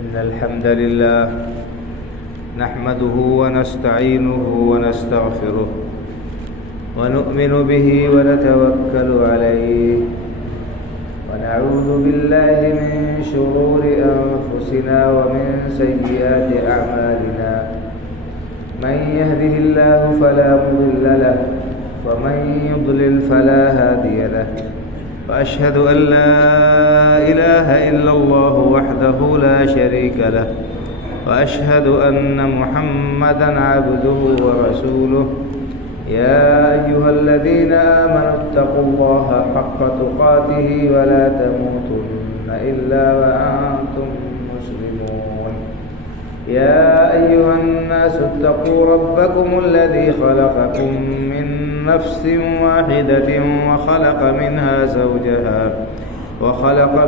إن الحمد لله نحمده ونستعينه ونستغفره ونؤمن به ونتوكل عليه ونعوذ بالله من شرور أنفسنا ومن سيئات أعمالنا من يهده الله فلا مضل له ومن يضلل فلا هادي له وأشهد أن لا إله إلا الله وحده لا شريك له وأشهد أن محمدًا عبده ورسوله يا أيها الذين آمنوا اتقوا الله حق تقاته ولا تموتن إلا وأنتم مسلمون يا أيها الناس اتقوا ربكم الذي خلقكم من نفس واحدة وخلق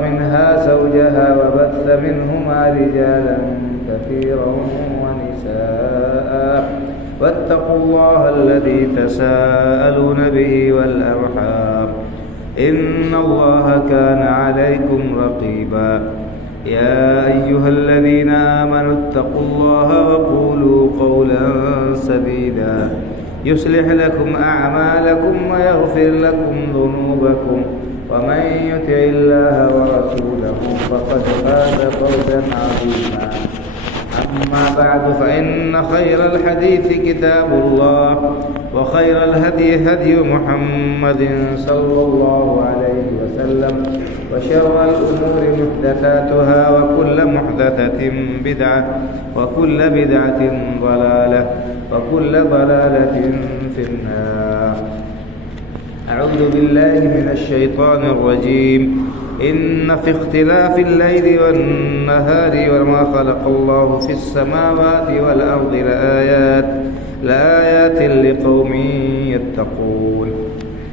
منها زوجها وبث منهما رجالا كثيرا ونساء واتقوا الله الذي تساءلون به والأرحام إن الله كان عليكم رقيبا يا أيها الذين آمنوا اتقوا الله وقولوا قولا سديدا يصلح لكم أعمالكم ويغفر لكم ذنوبكم ومن يطع الله ورسوله فقد فاز فوزا عظيما أما بعد فإن خير الحديث كتاب الله وخير الهدي هدي محمد صلى الله عليه وسلم وشر الأمور محدثاتها وكل محدثة بدعة وكل بدعة ضلالة وكل ضلالة في النار. أعوذ بالله من الشيطان الرجيم. إن في اختلاف الليل والنهار وما خلق الله في السماوات والأرض لآيات لقوم يتقون.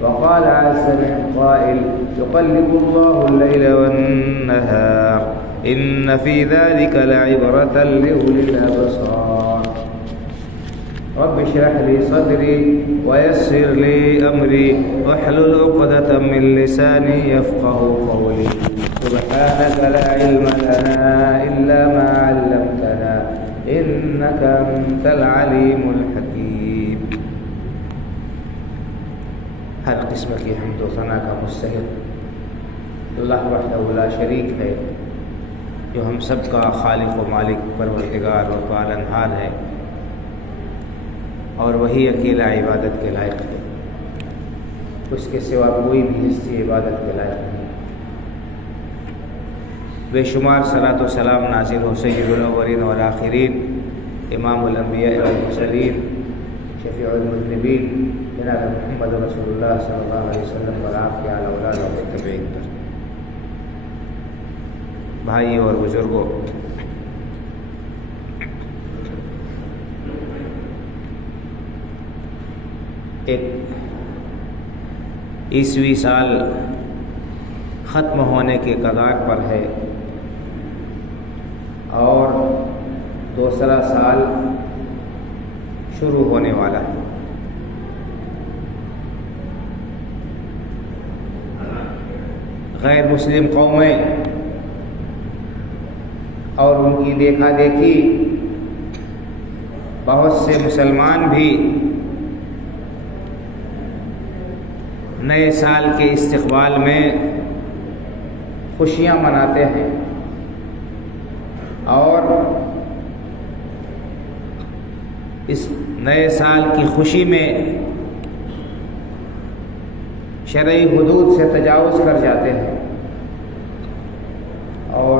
وقال عز من قائل يقلب الله الليل والنهار إن في ذلك لعبرة لأولي الأبصار. رب اشرح لي صدري ويسر لي أمري واحلل عقدة من لساني يفقه قولي. سبحانك لا علم لنا إلا ما علمتنا إنك أنت العليم الحكيم. ہر قسم کی حمد و ثنا کا مستحق اللہ وحدہ لا شریک ہے، جو ہم سب کا خالق و مالک پروردگار و پالنہار ہے، اور وہی اکیلا عبادت کے لائق ہے، اس کے سوا کوئی بھی ہستی عبادت کے لائق نہیں۔ بے شمار صلاۃ و سلام نازل ہو سید الاولین والآخرین، امام الانبیاء والمرسلین، شفیع المذنبین، جناب محمد رسول اللہ صلی اللہ علیہ وسلم اور آپ کے اعلیٰ اولاد و متبعین پر۔ بھائیوں اور بزرگوں، ایک عیسوی سال ختم ہونے کے کگار پر ہے اور دوسرا سال شروع ہونے والا ہے۔ غیر مسلم قومیں اور ان کی دیکھا دیکھی بہت سے مسلمان بھی نئے سال کے استقبال میں خوشیاں مناتے ہیں اور اس نئے سال کی خوشی میں شرعی حدود سے تجاوز کر جاتے ہیں اور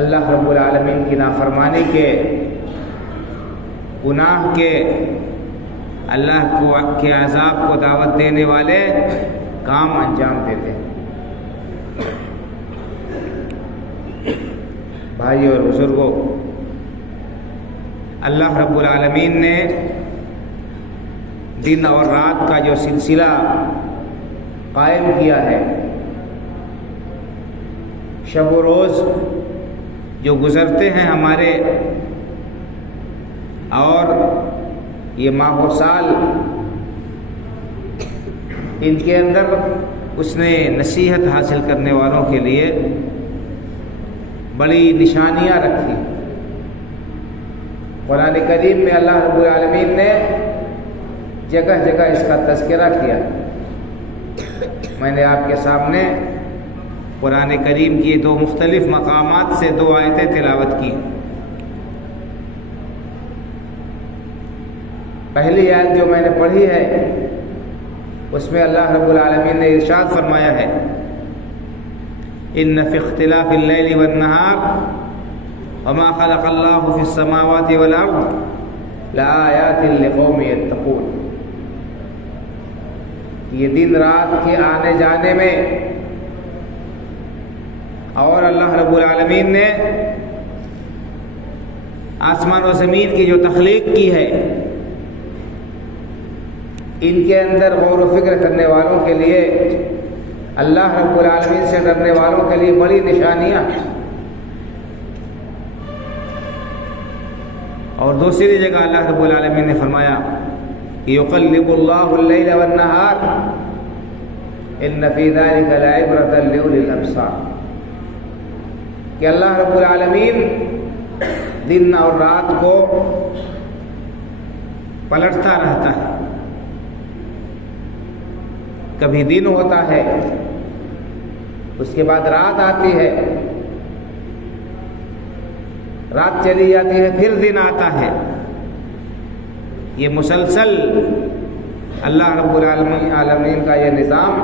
اللہ رب العالمین کی نافرمانی کے گناہ کے اللہ کے عذاب کو دعوت دینے والے کام انجام دیتے ہیں۔ بھائیو اور بزرگوں، اللہ رب العالمین نے دن اور رات کا جو سلسلہ قائم کیا ہے، شب و روز جو گزرتے ہیں ہمارے، اور یہ ماہ و سال، ان کے اندر اس نے نصیحت حاصل کرنے والوں کے لیے بڑی نشانیاں رکھی۔ قرآن کریم میں اللہ رب العالمین نے جگہ جگہ اس کا تذکرہ کیا۔ میں نے آپ کے سامنے قرآن کریم کی دو مختلف مقامات سے دو آیتیں تلاوت کی۔ پہلی آیت جو میں نے پڑھی ہے اس میں اللہ رب العالمین نے ارشاد فرمایا ہے ان فی اختلاف اللیل والنہار وما خلق اللہ فی السماوات والارض لآیات لقوم یتقون۔ یہ دن رات کے آنے جانے میں اور اللہ رب العالمین نے آسمان و زمین کی جو تخلیق کی ہے ان کے اندر غور و فکر کرنے والوں کے لیے، اللہ رب العالمین سے ڈرنے والوں کے لیے بڑی نشانیاں ہیں۔ اور دوسری جگہ اللہ رب العالمین نے فرمایا یقلب اللہ اللیل والنہار ان فی ذلک لعبرۃ لأولی الابصار، کہ اللہ رب العالمین دن اور رات کو پلٹتا رہتا ہے۔ کبھی دن ہوتا ہے، اس کے بعد رات آتی ہے، رات چلی جاتی ہے، پھر دن آتا ہے۔ یہ مسلسل اللہ رب العالمین کا یہ نظام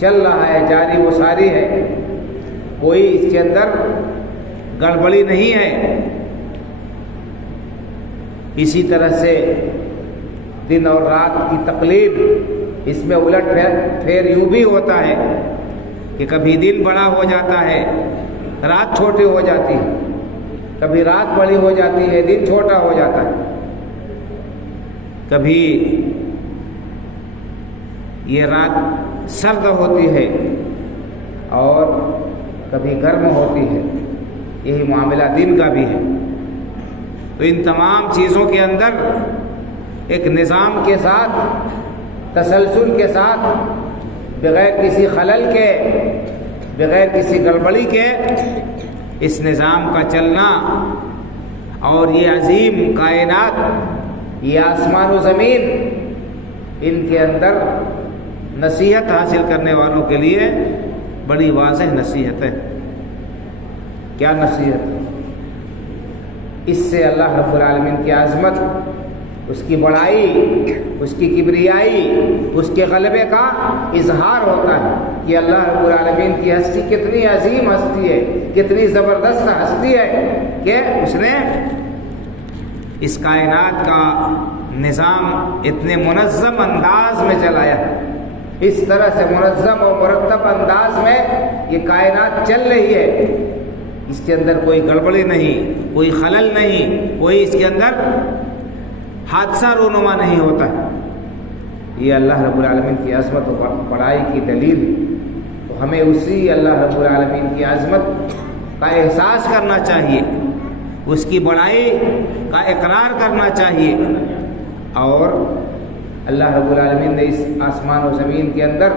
چل رہا ہے، جاری و ساری ہے، کوئی اس کے اندر گڑبڑی نہیں ہے۔ اسی طرح سے دن اور رات کی تقلیب، اس میں الٹ پھیر یوں بھی ہوتا ہے کہ کبھی دن بڑا ہو جاتا ہے، رات چھوٹی ہو جاتی ہے، کبھی رات بڑی ہو جاتی ہے، دن چھوٹا ہو جاتا ہے، کبھی یہ رات سرد ہوتی ہے اور کبھی گرم ہوتی ہے۔ یہی معاملہ دن کا بھی ہے۔ تو ان تمام چیزوں کے اندر ایک نظام کے ساتھ، تسلسل کے ساتھ، بغیر کسی خلل کے، بغیر کسی گڑبڑی کے اس نظام کا چلنا، اور یہ عظیم کائنات، یہ آسمان و زمین، ان کے اندر نصیحت حاصل کرنے والوں کے لیے بڑی واضح نصیحت ہے۔ کیا نصیحت؟ اس سے اللہ رب العالمین کی عظمت، اس کی بڑائی، اس کی کبریائی، اس کے غلبے کا اظہار ہوتا ہے کہ اللہ رب العالمین کی ہستی کتنی عظیم ہستی ہے، کتنی زبردست ہستی ہے کہ اس نے اس کائنات کا نظام اتنے منظم انداز میں چلایا۔ اس طرح سے منظم اور مرتب انداز میں یہ کائنات چل رہی ہے، اس کے اندر کوئی گڑبڑی نہیں، کوئی خلل نہیں، کوئی اس کے اندر حادثہ رونما نہیں ہوتا۔ یہ اللہ رب العالمین کی عظمت و بڑائی کی دلیل۔ تو ہمیں اسی اللہ رب العالمین کی عظمت کا احساس کرنا چاہیے، اس کی بڑائی کا اقرار کرنا چاہیے، اور اللہ رب العالمین نے اس آسمان و زمین کے اندر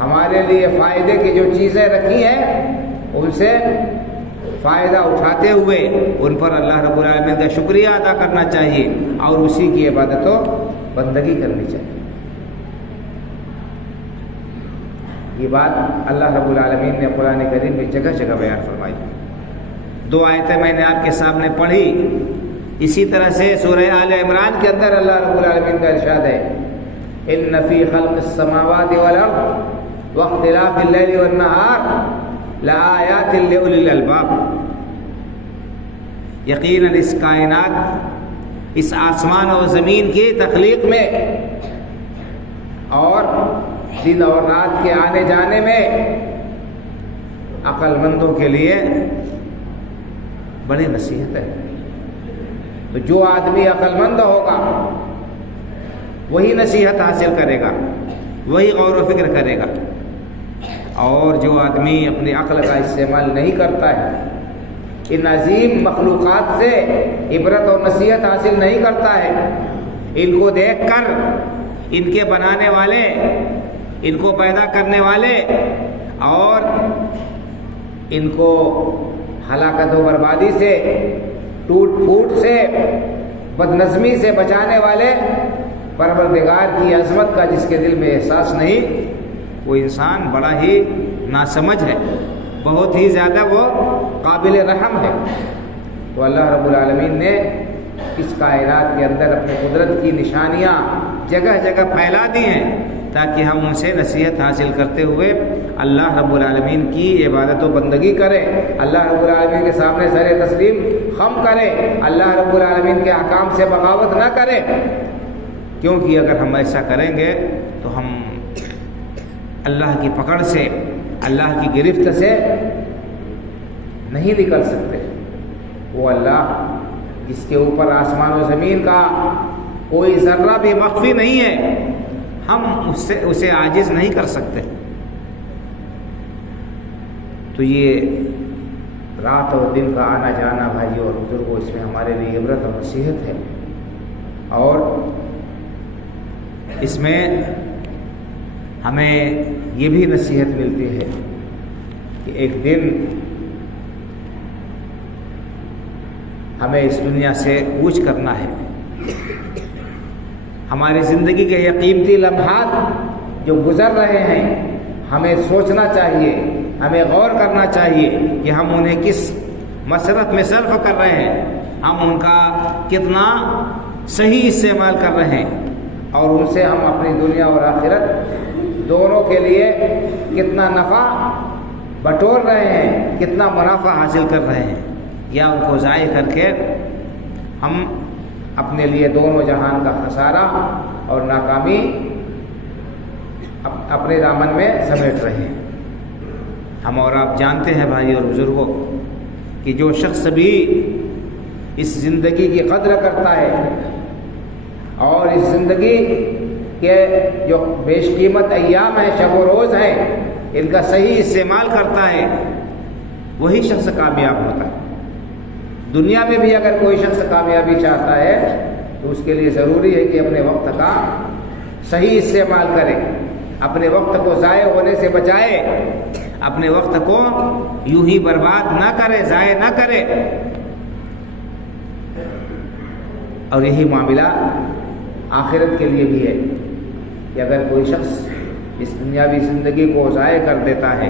ہمارے لیے فائدے کی جو چیزیں رکھی ہیں ان سے فائدہ اٹھاتے ہوئے ان پر اللہ رب العالمین کا شکریہ ادا کرنا چاہیے اور اسی کی عبادت و بندگی کرنی چاہیے۔ یہ بات اللہ رب العالمین نے قرآن کریم میں جگہ جگہ بیان فرمائی۔ دو آیتیں میں نے آپ کے سامنے پڑھی۔ اسی طرح سے سورہ آل عمران کے اندر اللہ رب العالمین کا ارشاد ہے ان فی خلق السماوات والارض واختلاف اللیل والنہار لآیات لأولی الالباب۔ یقیناً اس کائنات، اس آسمان و زمین کی تخلیق میں اور دن اور رات کے آنے جانے میں عقل مندوں کے لیے بڑی نصیحت ہے۔ تو جو آدمی عقل مند ہوگا وہی نصیحت حاصل کرے گا، وہی غور و فکر کرے گا، اور جو آدمی اپنی عقل کا استعمال نہیں کرتا ہے، ان عظیم مخلوقات سے عبرت اور نصیحت حاصل نہیں کرتا ہے، ان کو دیکھ کر ان کے بنانے والے، ان کو پیدا کرنے والے اور ان کو ہلاکت و بربادی سے، ٹوٹ پھوٹ سے، بدنظمی سے بچانے والے پروردگار کی عظمت کا جس کے دل میں احساس نہیں، وہ انسان بڑا ہی ناسمجھ ہے، بہت ہی زیادہ وہ قابل رحم ہے۔ تو اللہ رب العالمین نے اس کائنات کے اندر اپنی قدرت کی نشانیاں جگہ جگہ پھیلا دی ہیں تاکہ ہم ان سے نصیحت حاصل کرتے ہوئے اللہ رب العالمین کی عبادت و بندگی کریں، اللہ رب العالمین کے سامنے سر تسلیم خم کریں، اللہ رب العالمین کے احکام سے بغاوت نہ کریں، کیونکہ اگر ہم ایسا کریں گے تو ہم اللہ کی پکڑ سے، اللہ کی گرفت سے نہیں نکل سکتے۔ وہ اللہ جس کے اوپر آسمان و زمین کا کوئی ذرہ بھی مخفی نہیں ہے، ہم اسے عاجز نہیں کر سکتے۔ تو یہ رات اور دن کا آنا جانا بھائیوں اور بزرگوں، اس میں ہمارے لیے عبرت اور نصیحت ہے، اور اس میں ہمیں یہ بھی نصیحت ملتی ہے کہ ایک دن ہمیں اس دنیا سے کوچ کرنا ہے۔ ہماری زندگی کے یہ قیمتی لمحات جو گزر رہے ہیں، ہمیں سوچنا چاہیے، ہمیں غور کرنا چاہیے کہ ہم انہیں کس مسرت میں صرف کر رہے ہیں، ہم ان کا کتنا صحیح استعمال کر رہے ہیں، اور ان سے ہم اپنی دنیا اور آخرت دونوں کے لیے کتنا نفع بٹور رہے ہیں، کتنا منافع حاصل کر رہے ہیں، یا ان کو ضائع کر کے ہم اپنے لیے دونوں جہان کا خسارہ اور ناکامی اپنے دامن میں سمیٹ رہے ہیں۔ ہم اور آپ جانتے ہیں بھائی اور بزرگوں کہ جو شخص بھی اس زندگی کی قدر کرتا ہے اور اس زندگی کے جو بیش قیمت ایام ہیں، شب و روز ہیں، ان کا صحیح استعمال کرتا ہے، وہی شخص کامیاب ہوتا ہے۔ دنیا میں بھی اگر کوئی شخص کامیابی چاہتا ہے تو اس کے لیے ضروری ہے کہ اپنے وقت کا صحیح استعمال کرے، اپنے وقت کو ضائع ہونے سے بچائے، اپنے وقت کو یوں ہی برباد نہ کرے، ضائع نہ کرے۔ اور یہی معاملہ آخرت کے لیے بھی ہے کہ اگر کوئی شخص اس دنیاوی زندگی کو ضائع کر دیتا ہے،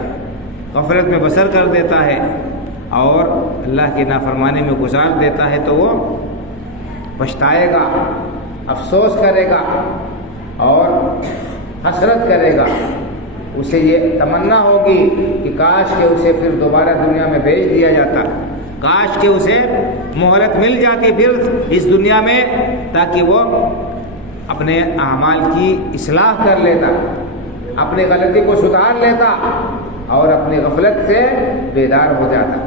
غفلت میں بسر کر دیتا ہے اور اللہ کی نافرمانی میں گزار دیتا ہے، تو وہ پچھتائے گا، افسوس کرے گا اور حسرت کرے گا۔ اسے یہ تمنا ہوگی کہ کاش کہ اسے پھر دوبارہ دنیا میں بھیج دیا جاتا، کاش کہ اسے مہلت مل جاتی پھر اس دنیا میں، تاکہ وہ اپنے اعمال کی اصلاح کر لیتا، اپنی غلطی کو سدھار لیتا اور اپنی غفلت سے بیدار ہو جاتا۔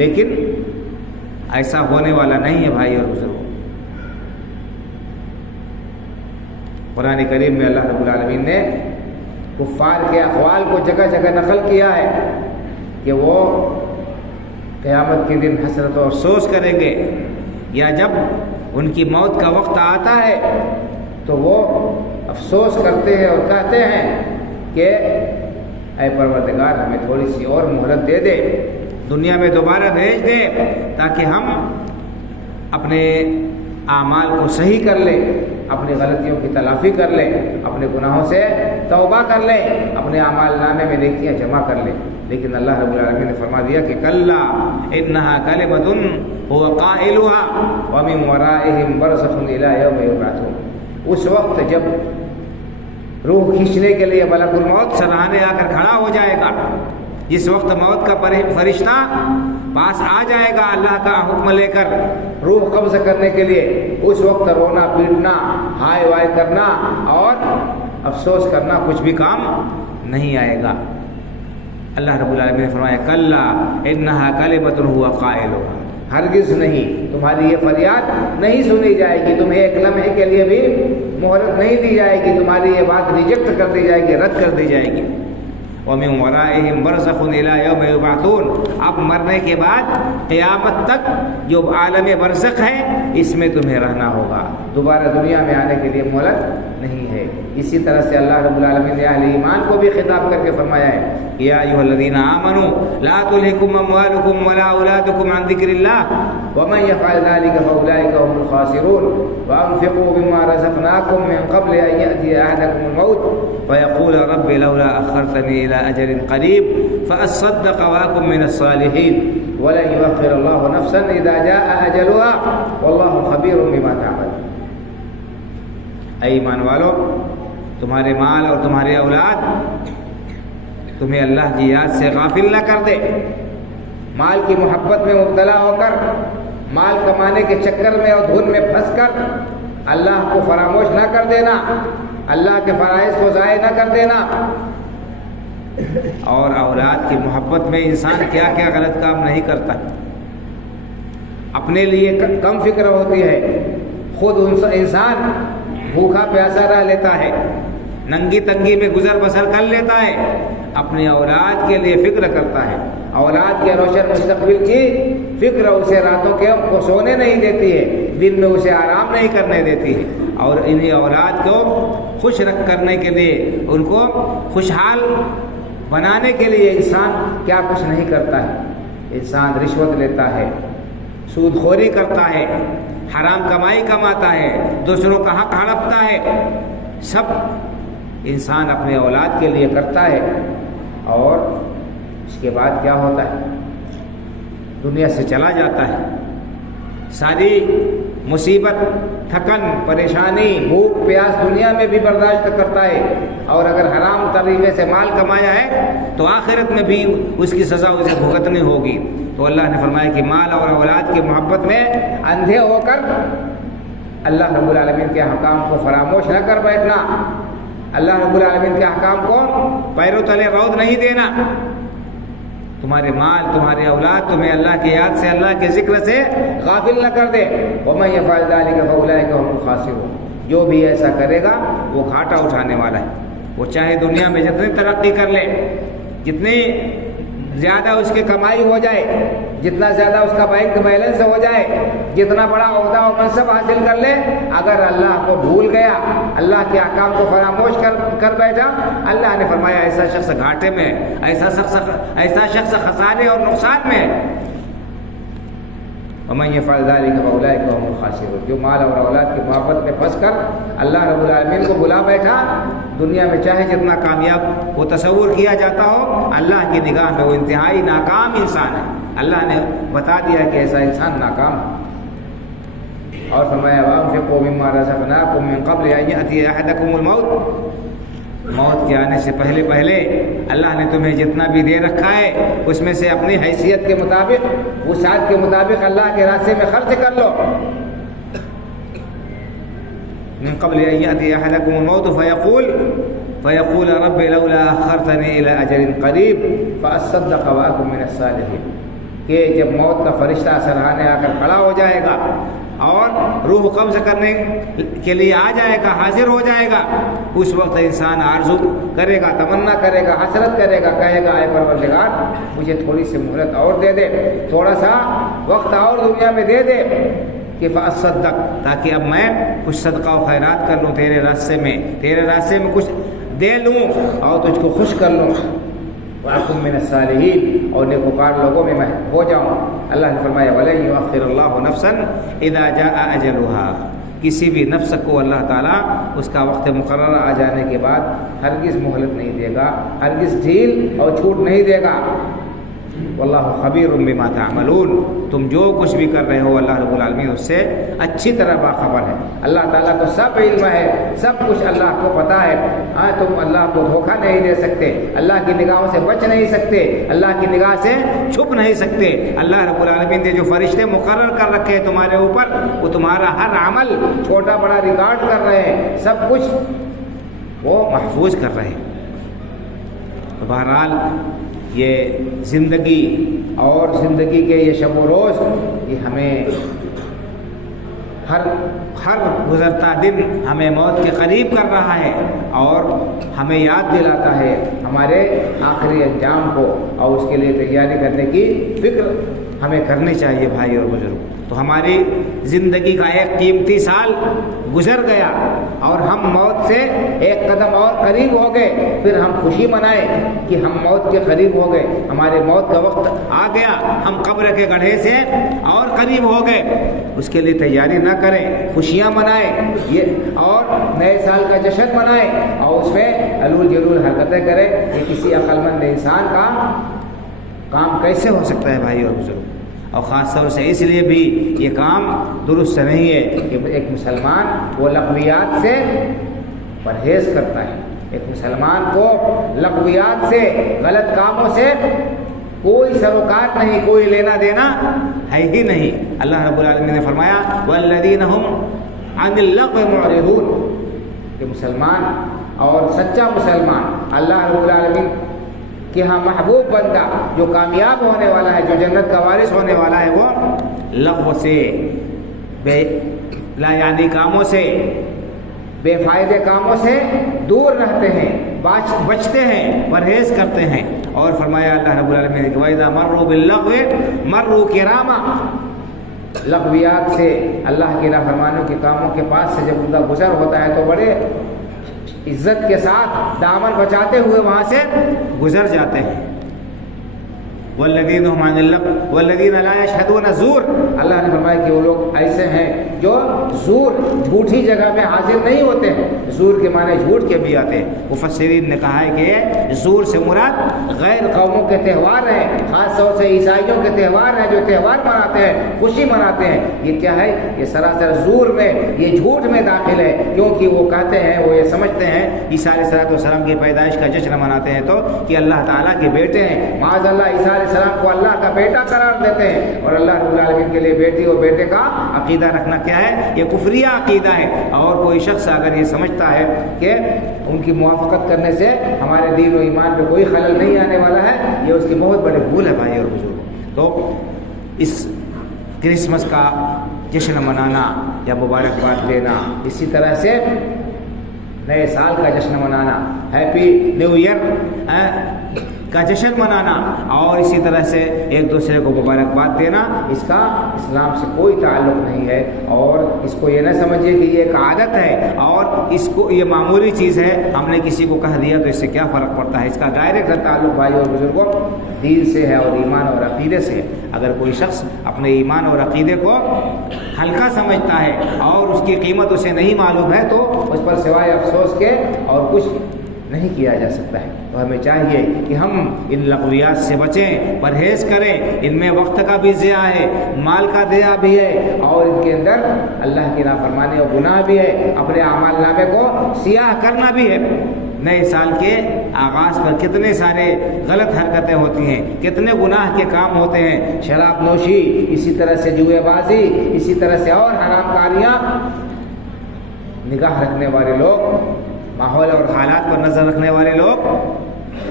لیکن ایسا ہونے والا نہیں ہے بھائی اور بزرگوں۔ قرآن کریم میں اللہ رب العالمین نے کفار کے اقوال کو جگہ جگہ نقل کیا ہے کہ وہ قیامت کے دن حسرت و افسوس کریں گے، یا جب ان کی موت کا وقت آتا ہے تو وہ افسوس کرتے ہیں اور کہتے ہیں کہ اے پروردگار ہمیں تھوڑی سی اور مہلت دے دے، دنیا میں دوبارہ بھیج دے تاکہ ہم اپنے اعمال کو صحیح کر لیں، اپنی غلطیوں کی تلافی کر لیں، اپنے گناہوں سے توبہ کر لیں، اپنے اعمال نامے میں نیکیاں جمع کر لیں۔ لیکن اللہ رب العالمین نے فرما دیا کہ کلا انہا کلمۃ هو قائلها ومن ورائہم برزخ الی یوم یبعثون۔ اس وقت جب روح کھینچنے کے لیے ملک الموت سراہنے آ کر کھڑا ہو جائے گا، جس وقت موت کا فرشتہ پاس آ جائے گا اللہ کا حکم لے کر روح قبض کرنے کے لیے، اس وقت رونا پیٹنا، ہائے وائے کرنا اور افسوس کرنا کچھ بھی کام نہیں آئے گا۔ اللہ رب العالمین نے فرمایا کلا انہا کلمۃ هو قائلها، ہرگز نہیں، تمہاری یہ فریاد نہیں سنی جائے گی، تمہیں ایک لمحے کے لیے بھی مہلت نہیں دی جائے گی، تمہاری یہ بات ریجیکٹ کر دی جائے گی، رد کر دی جائے گی۔ وَمِن وَرَائِهِمْ بَرْزَخٌ إِلَىٰ يَوْمِ يُبْعَثُونَ، اب مرنے کے بعد قیامت تک جو عالم برزخ ہے اس میں تمہیں رہنا ہوگا، دوبارہ دنیا میں آنے کے لیے مہلت نہیں ہے۔ اسی طرح سے اللہ رب العالمین نے اہل ایمان کو بھی خطاب کر کے فرمایا ہے کہ یا ایھا الذین آمنوا لا تلھکم اموالکم ولا اولادکم عن ذکر اللہ ومن یفعل ذلک فاولئک هم الخاسرون وانفقوا مما رزقناکم من قبل ان یأتی احدکم الموت فیقول رب لولا اخرتنی الی اجل قریب فاصدق واکن من الصالحین ولن یؤخر اللہ نفسا اذا جاء اجلها واللہ خبیر بما تعملون۔ اے ایمان والو، تمہارے مال اور تمہارے اولاد تمہیں اللہ کی یاد سے غافل نہ کر دے۔ مال کی محبت میں مبتلا ہو کر، مال کمانے کے چکر میں اور دھن میں پھنس کر اللہ کو فراموش نہ کر دینا، اللہ کے فرائض کو ضائع نہ کر دینا۔ اور اولاد کی محبت میں انسان کیا کیا غلط کام نہیں کرتا، اپنے لیے کم فکر ہوتی ہے، خود انسان بھوکا پیاسا رہ لیتا ہے، ننگی تنگی میں گزر بسر کر لیتا ہے، اپنی اولاد کے لیے فکر کرتا ہے، اولاد کے روشن مستقبل کی فکر اسے راتوں کے کو سونے نہیں دیتی ہے، دن میں اسے آرام نہیں کرنے دیتی ہے۔ اور انہیں اولاد کو خوش رکھ کرنے کے لیے، ان کو خوشحال بنانے کے لیے انسان کیا کچھ نہیں کرتا ہے۔ انسان رشوت لیتا ہے، سود خوری کرتا ہے، حرام کمائی کماتا ہے، دوسروں کا حق ہڑپتا ہے، سب انسان اپنے اولاد کے لیے کرتا ہے۔ اور اس کے بعد کیا ہوتا ہے؟ دنیا سے چلا جاتا ہے، ساری مصیبت، تھکن، پریشانی، بھوک پیاس دنیا میں بھی برداشت کرتا ہے، اور اگر حرام طریقے سے مال کمایا ہے تو آخرت میں بھی اس کی سزا اسے بھگتنی ہوگی۔ تو اللہ نے فرمایا کہ مال اور اولاد کی محبت میں اندھے ہو کر اللہ رب العالمین کے احکام کو فراموش نہ کر بیٹھنا، اللہ رب العالمین کے احکام کو پیروں تلے رود نہیں دینا۔ تمہارے مال، تمہارے اولاد تمہیں اللہ کی یاد سے، اللہ کے ذکر سے غافل نہ کر دے۔ وَمَن يَفْعَلْ ذَلِكَ فَأُولَٰئِكَ هُمُ الْخَاسِرُونَ، جو بھی ایسا کرے گا وہ گھاٹا اٹھانے والا ہے۔ وہ چاہے دنیا میں جتنی ترقی کر لے، جتنی زیادہ اس کی کمائی ہو جائے، جتنا زیادہ اس کا بینک بیلنس ہو جائے، جتنا بڑا عہدہ و منصب حاصل کر لے، اگر اللہ کو بھول گیا، اللہ کے احکام کو فراموش کر بیٹھا، اللہ نے فرمایا ایسا شخص گھاٹے میں، ایسا شخص خسارے اور نقصان میں۔ وَمَن يَفْعَلْ ذَلِكَ فَأُولَٰئِكَ هُمُ الْخَاسِرُونَ، جو مال اور اولاد کی محبت میں پھنس کر اللہ رب العالمین کو بھلا بیٹھا، دنیا میں چاہے جتنا کامیاب وہ تصور کیا جاتا ہو، اللہ کی نگاہ میں وہ انتہائی ناکام انسان ہے۔ اللہ نے بتا دیا کہ ایسا انسان ناکام ہے۔ اور فرمایا وَأَنفِقُوا مِمَّا رَزَقْنَاكُم مِّن قَبْلِ أَن يَأْتِيَ أَحَدَكُمُ الْمَوْتُ، موت کے آنے سے پہلے اللہ نے تمہیں جتنا بھی دے رکھا ہے اس میں سے اپنی حیثیت کے مطابق، وسعت کے مطابق اللہ کے راستے میں خرچ کر لو۔ من قبل ان یأتی احدکم الموت فیقول رب لولا اخرتنی الی اجل قریب فاصدق واکن من الصالحین، کہ جب موت کا فرشتہ سرہانے آ کر کھڑا ہو جائے گا اور روح قبض کرنے کے لیے آ جائے گا، حاضر ہو جائے گا، اس وقت انسان آرزو کرے گا، تمنا کرے گا، حسرت کرے گا، کہے گا اے پروردگار مجھے تھوڑی سی مہلت اور دے دے، تھوڑا سا وقت اور دنیا میں دے دے کہ فاصدق، تاکہ اب میں کچھ صدقہ و خیرات کر لوں تیرے راستے میں کچھ دے لوں اور تجھ کو خوش کر لوں، وَأَكُن مِّنَ الصَّالِحِينَ، اور نیکوکار لوگوں میں ہو جاؤں۔ اللہ نے فرمایا وَلَن يُؤَخِّرَ اللَّهُ نَفْسًا إِذَا جَاءَ أَجَلُهَا، کسی بھی نفس کو اللہ تعالیٰ اس کا وقت مقررہ آ جانے کے بعد ہرگز مہلت نہیں دے گا، ہرگز ڈھیل اور چھوٹ نہیں دے گا۔ واللہ خبیر بما تعملون، تم جو کچھ بھی کر رہے ہو اللہ رب العالمین اس سے اچھی طرح باخبر ہے۔ اللہ تعالیٰ کو سب علم ہے، سب کچھ اللہ کو پتہ ہے۔ ہاں تم اللہ کو دھوکہ نہیں دے سکتے، اللہ کی نگاہوں سے بچ نہیں سکتے، اللہ کی نگاہ سے چھپ نہیں سکتے۔ اللہ رب العالمین نے جو فرشتے مقرر کر رکھے ہیں تمہارے اوپر، وہ تمہارا ہر عمل چھوٹا بڑا ریکارڈ کر رہے ہیں، سب کچھ وہ محفوظ کر رہے ہیں۔ بہرحال یہ زندگی اور زندگی کے یہ شب و روز، یہ ہمیں ہر ہر گزرتا دن ہمیں موت کے قریب کر رہا ہے اور ہمیں یاد دلاتا ہے ہمارے آخری انجام کو، اور اس کے لیے تیاری کرنے کی فکر ہمیں کرنی چاہیے بھائی اور بزرگ۔ تو ہماری زندگی کا ایک قیمتی سال گزر گیا اور ہم موت سے ایک قدم اور قریب ہو گئے، پھر ہم خوشی منائیں کہ ہم موت کے قریب ہو گئے، ہمارے موت کا وقت آ گیا، ہم قبر کے گڑھے سے اور قریب ہو گئے۔ اس کے لیے تیاری نہ کریں، خوشیاں منائیں یہ اور نئے سال کا جشن منائیں اور اس میں الول جلول حرکتیں کریں۔ یہ کسی عقل مند انسان کا کام کیسے ہو سکتا ہے بھائی اور بزرگ؟ اور خاص طور سے اس لیے بھی یہ کام درست نہیں ہے کہ ایک مسلمان وہ لغویات سے پرہیز کرتا ہے۔ ایک مسلمان کو لغویات سے، غلط کاموں سے کوئی سروکار نہیں، کوئی لینا دینا ہے ہی نہیں۔ اللہ رب العالمین نے فرمایا والذین هم عن اللغو معرضون، کہ مسلمان اور سچا مسلمان اللہ رب العالمین کہ ہاں محبوب بندہ جو کامیاب ہونے والا ہے، جو جنت کا وارث ہونے والا ہے، وہ لغو سے، بے لا یعنی کاموں سے، بے فائدے کاموں سے دور رہتے ہیں، بچتے ہیں، پرہیز کرتے ہیں۔ اور فرمایا اللہ رب العالمین کہ وَإِذَا مَرُّوا بِاللَّغْوِ مَرُّوا كِرَامًا، لغویات سے، اللہ کی نافرمانیوں کے کاموں کے پاس سے جب ان کا گزر ہوتا ہے تو بڑے عزت کے ساتھ دامن بچاتے ہوئے وہاں سے گزر جاتے ہیں۔ والذین هم عن اللغو والذین لا یشهدون الزور، اللہ نے فرمایا کہ وہ لوگ ایسے ہیں جو زور، جھوٹی جگہ میں حاضر نہیں ہوتے ہیں۔ زور کے معنی جھوٹ کے بھی آتے ہیں۔ مفسرین نے کہا ہے کہ زور سے مراد غیر قوموں کے تہوار ہیں، خاص طور سے عیسائیوں کے تہوار ہیں جو تہوار مناتے ہیں، خوشی مناتے ہیں۔ یہ کیا ہے؟ یہ سراسر زور میں، یہ جھوٹ میں داخل ہے، کیونکہ وہ کہتے ہیں، وہ یہ سمجھتے ہیں عیسیٰ علیہ السلام کی پیدائش کا جشن مناتے ہیں تو کہ اللہ تعالیٰ کے بیٹے ہیں۔ معاذ اللہ عیسیٰ علیہ السلام کو اللہ کا بیٹا قرار دیتے ہیں، اور اللہ رب العالمین کے لیے بیٹی اور بیٹے کا عقیدہ رکھنا کیا ہے؟ یہ کفریہ عقیدہ ہے۔ اور کوئی شخص اگر یہ سمجھتا ہے کہ ان کی موافقت کرنے سے ہمارے دین و ایمان پہ کوئی خلل نہیں آنے والا ہے، یہ اس کی بہت بڑی بھول ہے بھائی اور بزرگوں۔ تو اس کرسمس کا جشن منانا یا مبارکباد دینا، اسی طرح سے نئے سال کا جشن منانا، ہیپی نیو ایئر کا جشن منانا، اور اسی طرح سے ایک دوسرے کو مبارکباد دینا، اس کا اسلام سے کوئی تعلق نہیں ہے۔ اور اس کو یہ نہ سمجھیے کہ یہ ایک عادت ہے اور اس کو یہ معمولی چیز ہے، ہم نے کسی کو کہہ دیا تو اس سے کیا فرق پڑتا ہے۔ اس کا ڈائریکٹ تعلق بھائی اور بزرگوں دین سے ہے اور ایمان اور عقیدے سے ہے۔ اگر کوئی شخص اپنے ایمان اور عقیدے کو ہلکا سمجھتا ہے اور اس کی قیمت اسے نہیں معلوم ہے تو اس پر سوائے افسوس کے اور کچھ نہیں کیا جا سکتا ہے۔ تو ہمیں چاہیے کہ ہم ان لغویات سے بچیں، پرہیز کریں۔ ان میں وقت کا بھی ضیاع ہے، مال کا ضیاع بھی ہے، اور ان کے اندر اللہ کی نافرمانی اور گناہ بھی ہے، اپنے اعمال نامے کو سیاہ کرنا بھی ہے۔ نئے سال کے آغاز پر کتنے سارے غلط حرکتیں ہوتی ہیں، کتنے گناہ کے کام ہوتے ہیں، شراب نوشی، اسی طرح سے جوئے بازی، اسی طرح سے اور حرام کاریاں۔ نگاہ رکھنے والے لوگ، ماحول اور حالات پر نظر رکھنے والے لوگ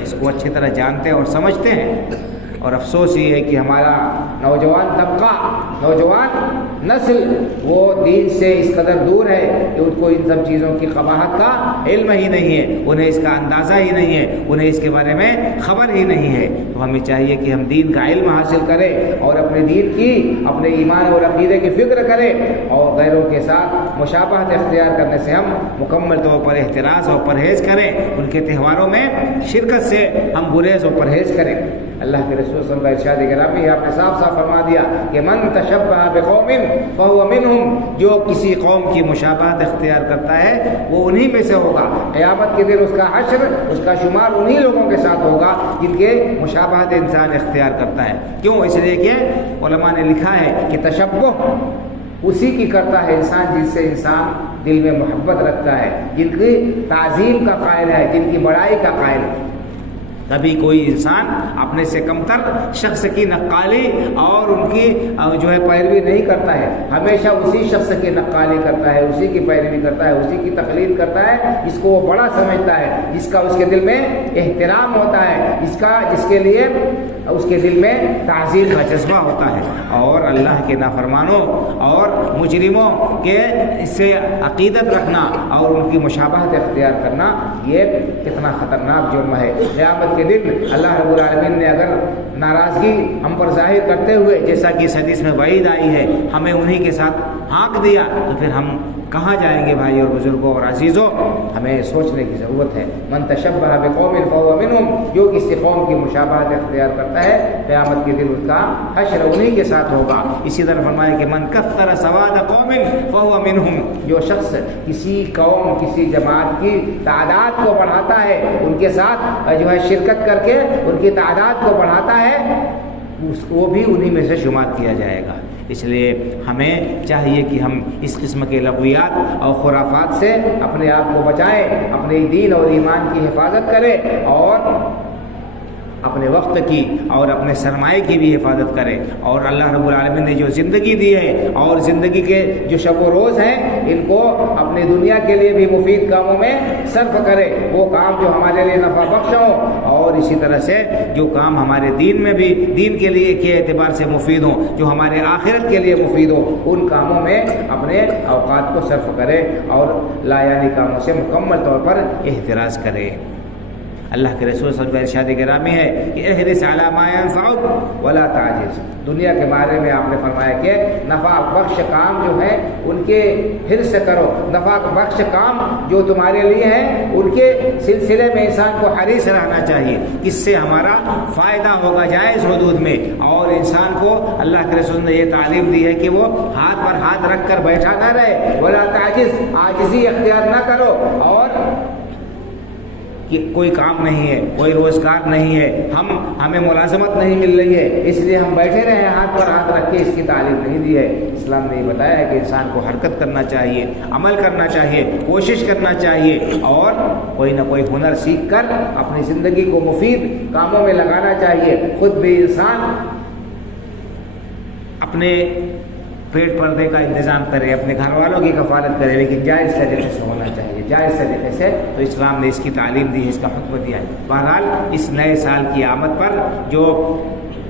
اس کو اچھی طرح جانتے اور سمجھتے ہیں۔ اور افسوس یہ ہے کہ ہمارا نوجوان طبقہ، نوجوان نسل وہ دین سے اس قدر دور ہے کہ ان کو ان سب چیزوں کی قباحت کا علم ہی نہیں ہے، انہیں اس کا اندازہ ہی نہیں ہے، انہیں اس کے بارے میں خبر ہی نہیں ہے۔ تو ہمیں چاہیے کہ ہم دین کا علم حاصل کریں اور اپنے دین کی، اپنے ایمان اور عقیدے کی فکر کریں، اور غیروں کے ساتھ مشابہت اختیار کرنے سے ہم مکمل طور پر احتراز اور پرہیز کریں، ان کے تہواروں میں شرکت سے ہم گریز اور پرہیز کریں۔ اللہ کے رسول صلی اللہ علیہ وسلم کا ارشاد گرامی ہے، آپ نے صاف صاف فرما دیا کہ من تشبہ بقوم فهو منهم، جو کسی قوم کی مشابہت اختیار کرتا ہے وہ انہی میں سے ہوگا۔ قیامت کے دن اس کا حشر، اس کا شمار انہی لوگوں کے ساتھ ہوگا جن کے مشابہت انسان اختیار کرتا ہے۔ کیوں؟ اس لیے کہ علماء نے لکھا ہے کہ تشبہ اسی کی کرتا ہے انسان جن سے انسان دل میں محبت رکھتا ہے، جن کی تعظیم کا قائل ہے، جن کی بڑائی کا قائل ہے۔ کبھی کوئی انسان اپنے سے کمتر شخص کی نقالی اور ان کی جو ہے پیروی نہیں کرتا ہے، ہمیشہ اسی شخص کی نقالی کرتا ہے، اسی کی پیروی کرتا ہے، اسی کی تقلید کرتا ہے جس کو وہ بڑا سمجھتا ہے، جس کا اس کے دل میں احترام ہوتا ہے، جس کے لیے اس کے دل میں تعظیم کا جذبہ ہوتا ہے۔ اور اللہ کے نافرمانوں اور مجرموں کے اس سے عقیدت رکھنا اور ان کی مشابہت اختیار کرنا یہ کتنا خطرناک جرم ہے۔ قیامت کے دن اللہ رب العالمین نے اگر ناراضگی ہم پر ظاہر کرتے ہوئے، جیسا کہ اس حدیث میں وعید آئی ہے، ہمیں انہی کے ساتھ ہانک دیا تو پھر ہم کہاں جائیں گے؟ بھائی اور بزرگوں اور عزیزوں، ہمیں سوچنے کی ضرورت ہے۔ من تشبہ بقوم فہو منہم، جو کسی قوم کی مشابہت اختیار کرتا ہے قیامت کے دن اس کا حشر انہی کے ساتھ ہوگا۔ اسی طرح فرمایا کہ من کثر سواد قوم فہو منہم، جو شخص کسی قوم کسی جماعت کی تعداد کو بڑھاتا ہے، ان کے ساتھ جو ہے شرکت کر کے ان کی تعداد کو بڑھاتا ہے، وہ بھی انہی میں سے شمار کیا جائے گا۔ اس لیے ہمیں چاہیے کہ ہم اس قسم کے لغویات اور خرافات سے اپنے آپ کو بچائیں، اپنے دین اور ایمان کی حفاظت کریں اور اپنے وقت کی اور اپنے سرمایے کی بھی حفاظت کرے، اور اللہ رب العالمین نے جو زندگی دی ہے اور زندگی کے جو شب و روز ہیں ان کو اپنی دنیا کے لیے بھی مفید کاموں میں صرف کرے، وہ کام جو ہمارے لیے نفع بخش ہوں، اور اسی طرح سے جو کام ہمارے دین میں بھی دین کے لیے کے اعتبار سے مفید ہوں، جو ہمارے آخرت کے لیے مفید ہوں، ان کاموں میں اپنے اوقات کو صرف کرے اور لایانی کاموں سے مکمل طور پر احتراز کرے۔ اللہ کے رسول صلی اللہ علیہ وسلم کا ارشاد گرامی ہے کہ احرص علی ما ينفعک ولا تعجز۔ دنیا کے بارے میں آپ نے فرمایا کہ نفع بخش کام جو ہیں ان کے حرص کرو، نفع بخش کام جو تمہارے لیے ہیں ان کے سلسلے میں انسان کو حریص رہنا چاہیے، اس سے ہمارا فائدہ ہوگا جائز حدود میں۔ اور انسان کو اللہ کے رسول نے یہ تعلیم دی ہے کہ وہ ہاتھ پر ہاتھ رکھ کر بیٹھا نہ رہے، ولا تعجز، عاجزی اختیار نہ کرو، اور کہ کوئی کام نہیں ہے، کوئی روزگار نہیں ہے، ہمیں ملازمت نہیں مل رہی ہے اس لیے ہم بیٹھے رہے، ہاتھ پر ہاتھ رکھ کے، اس کی تعلیم نہیں دی ہے۔ اسلام نے یہ بتایا ہے کہ انسان کو حرکت کرنا چاہیے، عمل کرنا چاہیے، کوشش کرنا چاہیے، اور کوئی نہ کوئی ہنر سیکھ کر اپنی زندگی کو مفید کاموں میں لگانا چاہیے۔ خود بھی انسان اپنے پیٹ پردے کا انتظام کرے، اپنے گھر والوں کی کفالت کرے، لیکن جائز طریقے سے ہونا چاہیے، جائز طریقے سے۔ تو اسلام نے اس کی تعلیم دی ہے، اس کا حکم دیا ہے۔ بہرحال اس نئے سال کی آمد پر جو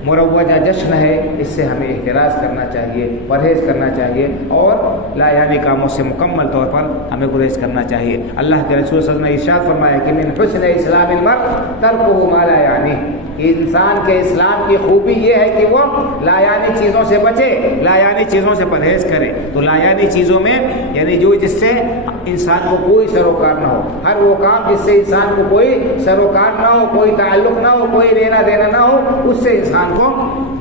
مروجہ جشن ہے اس سے ہمیں احتراز کرنا چاہیے، پرہیز کرنا چاہیے، اور لایانی کاموں سے مکمل طور پر ہمیں گریز کرنا چاہیے۔ اللہ کے رسول صلی اللہ علیہ وسلم نے ارشاد فرمایا کہ من حسن اسلام المرء ترکہ ما لا یعنی، کہ انسان کے اسلام کی خوبی یہ ہے کہ وہ لایانی چیزوں سے بچے، لایانی چیزوں سے پرہیز کرے۔ تو لایانی چیزوں میں یعنی جو جس سے انسان کو کوئی سروکار نہ ہو، ہر وہ کام جس سے انسان کو کوئی سروکار نہ ہو، کوئی تعلق نہ ہو، کوئی لینا دینا نہ ہو، اس سے انسان کو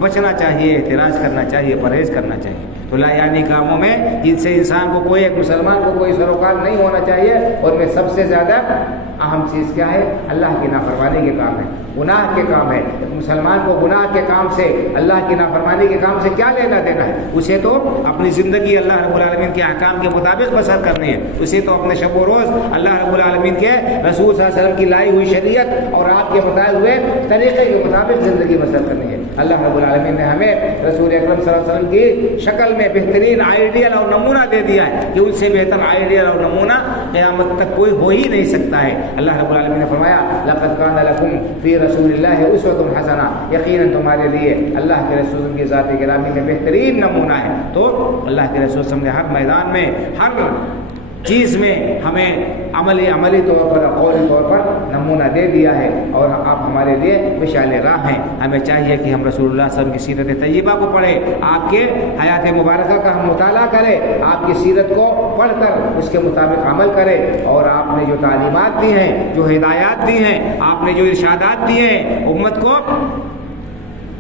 بچنا چاہیے، احتراز کرنا چاہیے، پرہیز کرنا چاہیے۔ تو لایانی کاموں میں جن سے انسان کو کوئی، ایک مسلمان کو کوئی سروکار نہیں ہونا چاہیے، اور میں سب سے زیادہ اہم چیز کیا ہے؟ اللہ کی نافرمانی کے کام ہے، گناہ کے کام ہے۔ ایک مسلمان کو گناہ کے کام سے، اللہ کی نافرمانی کے کام سے کیا لینا دینا ہے؟ اسے تو اپنی زندگی اللہ رب العالمین کے احکام کے مطابق بسر کرنی ہے، اسے تو اپنے شب و روز اللہ رب العالمین کے رسول صلی اللہ علیہ وسلم کی لائی ہوئی شریعت اور آپ کے بتائے ہوئے طریقے کے مطابق زندگی بسر کرنی ہے۔ اللہ رب العالمین نے ہمیں رسول اکرم صلی اللہ علیہ وسلم کی شکل میں بہترین آئیڈیل اور نمونہ دے دیا ہے کہ ان سے بہتر آئیڈیل اور نمونہ قیامت تک کوئی ہو ہی نہیں سکتا ہے۔ اللہ رب العالمین نے فرمایا لقد کان لکم فی رسول اللہ اسوۃ حسنہ، یقیناً تمہارے لیے اللہ کے رسول کی ذات گرامی میں بہترین نمونہ ہے۔ تو اللہ کے رسول صلی اللہ علیہ وسلم نے ہر میدان میں، ہر چیز میں ہمیں عملی طور پر، قولی طور پر نمونہ دے دیا ہے، اور آپ ہمارے لیے مشعل راہ ہیں۔ ہمیں چاہیے کہ ہم رسول اللہ صلی اللہ علیہ وسلم کی سیرت طیبہ کو پڑھیں، آپ کے حیات مبارکہ کا ہم مطالعہ کریں، آپ کی سیرت کو پڑھ کر اس کے مطابق عمل کریں، اور آپ نے جو تعلیمات دی ہیں، جو ہدایات دی ہیں، آپ نے جو ارشادات دیے ہیں امت کو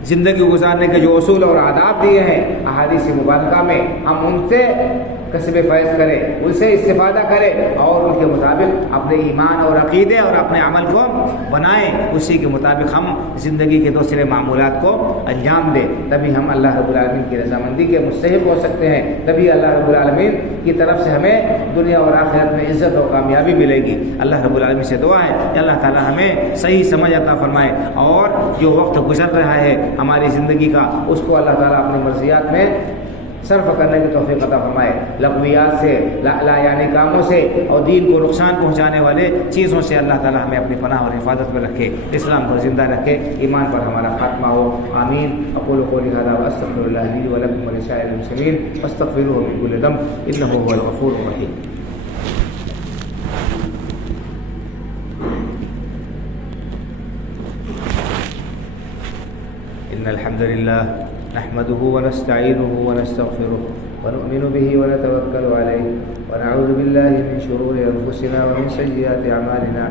زندگی گزارنے کے جو اصول اور آداب دیے ہیں احادیث مبارکہ میں، ہم ان سے کسب فیض کرے، ان سے استفادہ کرے اور ان کے مطابق اپنے ایمان اور عقیدے اور اپنے عمل کو بنائیں، اسی کے مطابق ہم زندگی کے دوسرے معمولات کو انجام دیں، تبھی ہم اللہ رب العالمین کی رضامندی کے مستحق ہو سکتے ہیں، تبھی اللہ رب العالمین کی طرف سے ہمیں دنیا اور آخرت میں عزت اور کامیابی ملے گی۔ اللہ رب العالمین سے دعا ہے کہ اللہ تعالی ہمیں صحیح سمجھ عطا فرمائے اور جو وقت گزر رہا ہے ہماری زندگی کا اس کو اللہ تعالیٰ اپنی مرضیات میں صرف کرنے کی توفیق عطا فرمائے، لغویات سے، لا یعنی کاموں سے اور دین کو نقصان پہنچانے والے چیزوں سے اللہ تعالیٰ ہمیں اپنی پناہ اور حفاظت میں رکھے، اسلام کو زندہ رکھے، ایمان پر ہمارا خاتمہ ہو، آمین۔ اقول قولی ھذا واستغفر اللہ لی ولکم ولسائر المسلمین فاستغفروہ من کل ذنب انہ هو الغفور الرحیم۔ إن الحمد لله نحمده ونستعينه ونستغفره ونؤمن به ونتوكل عليه ونعوذ بالله من شرور أنفسنا ومن سيئات أعمالنا،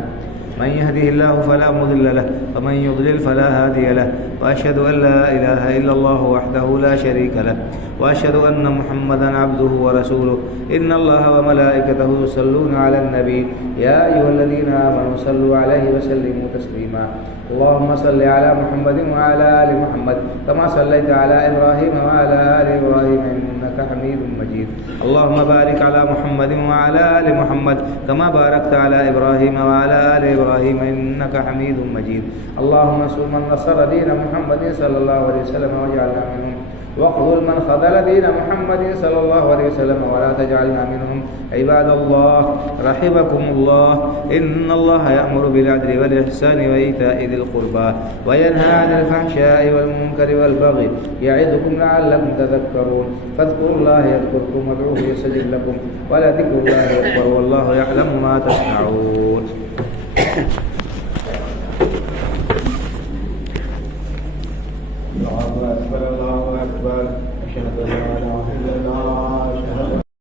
من يهده الله فلا مضل له ومن يضلل فلا هادي له، وأشهد أن لا إله إلا الله وحده لا شريك له، وأشهد أن محمدا عبده ورسوله، إن الله وملائكته يصلون على النبي يا أيها الذين آمنوا صلوا عليه وسلموا تسليما، اللهم صل على محمد وعلى آل محمد كما صليت على إبراهيم وعلى آل إبراهيم إنك حميد مجيد، اللهم بارك على محمد وعلى آل محمد كما باركت على إبراهيم وعلى آل إبراهيم إنك حميد مجيد، اللهم انصر من نصر دين محمد صلى الله عليه وسلم واجعلنا منهم، واخذل من خذل دين محمد صلى الله عليه وسلم ولا تجعلنا منهم، عباد الله رحمكم الله، إن الله يأمر بالعدل والإحسان وإيتاء ذي القربى وينهى عن الفحشاء والمنكر والبغي يعظكم لعلكم تذكرون، فاذكروا الله يذكركم وادعوه يستجب لكم ولذكر الله أكبر والله يعلم ما تصنعون۔ الله أكبر الله أكبر، أشهد أن لا